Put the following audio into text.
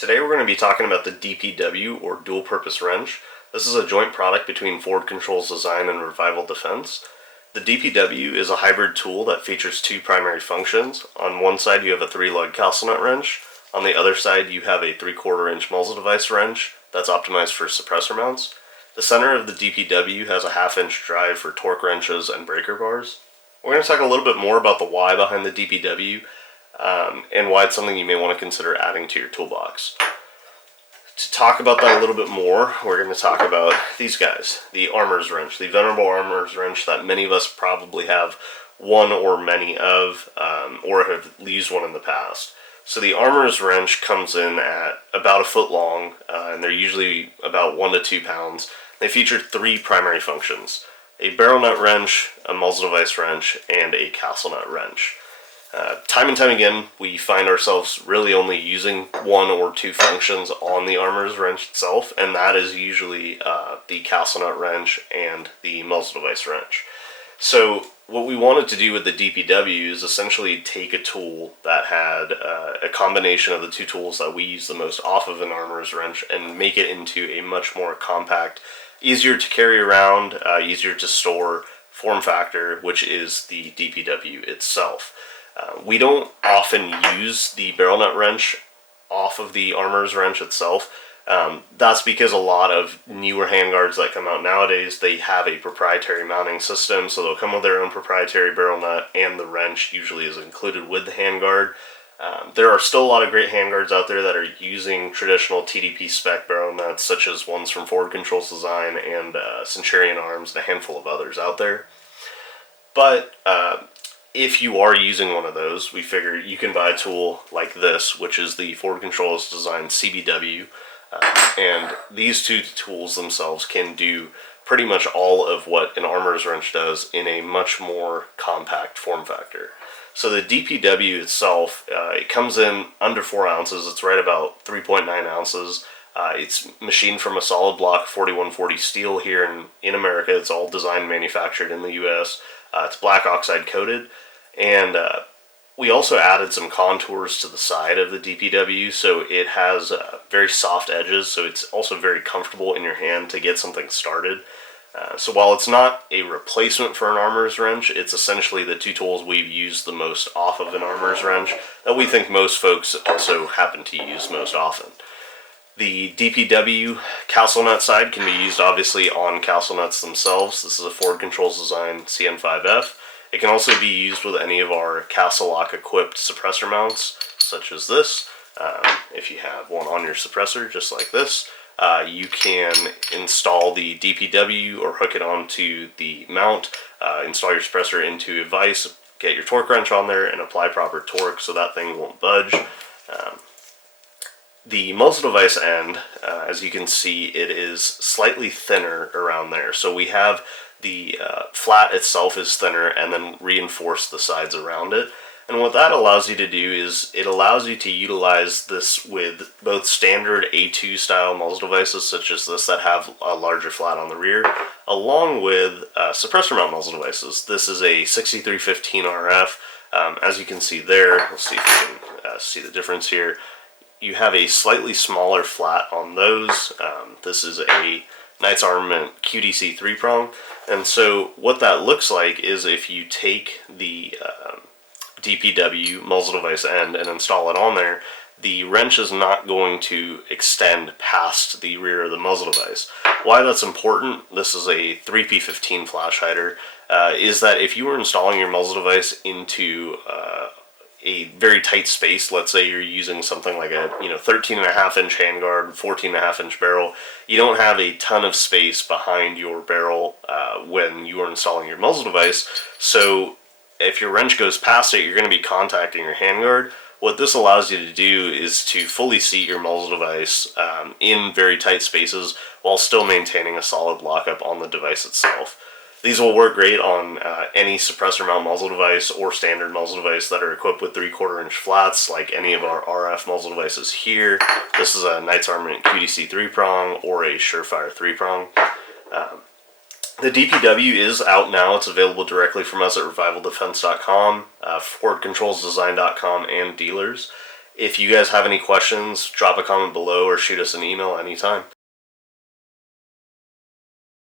Today we're going to be talking about the DPW, or dual purpose wrench. This is a joint product between Forward Controls Design and Revival Defense. The DPW is a hybrid tool that features two primary functions. On one side you have a 3-lug castle nut wrench. On the other side you have a 3/4 inch muzzle device wrench that's optimized for suppressor mounts. The center of the DPW has a 1/2 inch drive for torque wrenches and breaker bars. We're going to talk a little bit more about the why behind the DPW and why it's something you may want to consider adding to your toolbox. To talk about that a little bit more, we're going to talk about these guys, the armor's wrench, the venerable armor's wrench that many of us probably have one or many of, or have used one in the past. So the armor's wrench comes in at about 1 foot long, and they're usually about 1 to 2 pounds. They feature 3 primary functions: a barrel nut wrench, a muzzle device wrench, and a castle nut wrench. Time and time again, we find ourselves really only using 1 or 2 functions on the armor's wrench itself, and that is usually the castle nut wrench and the muzzle device wrench. So what we wanted to do with the DPW is essentially take a tool that had a combination of the 2 tools that we use the most off of an armor's wrench and make it into a much more compact, easier to carry around, easier to store form factor, which is the DPW itself. We don't often use the barrel nut wrench off of the armor's wrench itself. That's because a lot of newer handguards that come out nowadays, they have a proprietary mounting system, so they'll come with their own proprietary barrel nut, and the wrench usually is included with the handguard. There are still a lot of great handguards out there that are using traditional TDP spec barrel nuts, such as ones from Forward Controls Design and Centurion Arms, and a handful of others out there. But if you are using one of those, we figure you can buy a tool like this, which is the Forward Controls Design CBW, and these 2 tools themselves can do pretty much all of what an armor's wrench does in a much more compact form factor. So the DPW itself, it comes in under 4 ounces. It's right about 3.9 ounces. It's machined from a solid block 4140 steel here in America. It's all designed and manufactured in the US. It's black oxide coated, and we also added some contours to the side of the DPW, so it has very soft edges, so it's also very comfortable in your hand to get something started. So while it's not a replacement for an armor's wrench, it's essentially the 2 tools we've used the most off of an armor's wrench that we think most folks also happen to use most often. The DPW castle nut side can be used obviously on castle nuts themselves. This is a Forward Controls Design CN5F. It can also be used with any of our castle lock equipped suppressor mounts, such as this. If you have one on your suppressor, just like this, you can install the DPW or hook it onto the mount, install your suppressor into a vise, get your torque wrench on there, and apply proper torque so that thing won't budge. The muzzle device end, as you can see, it is slightly thinner around there. So we have the flat itself is thinner and then reinforce the sides around it. And what that allows you to do is it allows you to utilize this with both standard A2 style muzzle devices such as this that have a larger flat on the rear, along with suppressor mount muzzle devices. This is a 6315 RF. As you can see there, let's see if you can see the difference here. You have a slightly smaller flat on those. This is a Knights Armament QDC 3-prong, and so what that looks like is if you take the DPW muzzle device end and install it on there, the wrench is not going to extend past the rear of the muzzle device. Why that's important, this is a 3P15 flash hider, is that if you were installing your muzzle device into a very tight space, let's say you're using something like a 13.5 inch handguard, 14.5 inch barrel, you don't have a ton of space behind your barrel when you are installing your muzzle device. So if your wrench goes past it, you're going to be contacting your handguard. What this allows you to do is to fully seat your muzzle device in very tight spaces while still maintaining a solid lockup on the device itself. These will work great on any suppressor mount muzzle device or standard muzzle device that are equipped with 3/4 inch flats, like any of our RF muzzle devices here. This is a Knights Armament QDC 3-prong or a Surefire 3-prong. The DPW is out now. It's available directly from us at revivaldefense.com, forwardcontrolsdesign.com, and dealers. If you guys have any questions, drop a comment below or shoot us an email anytime.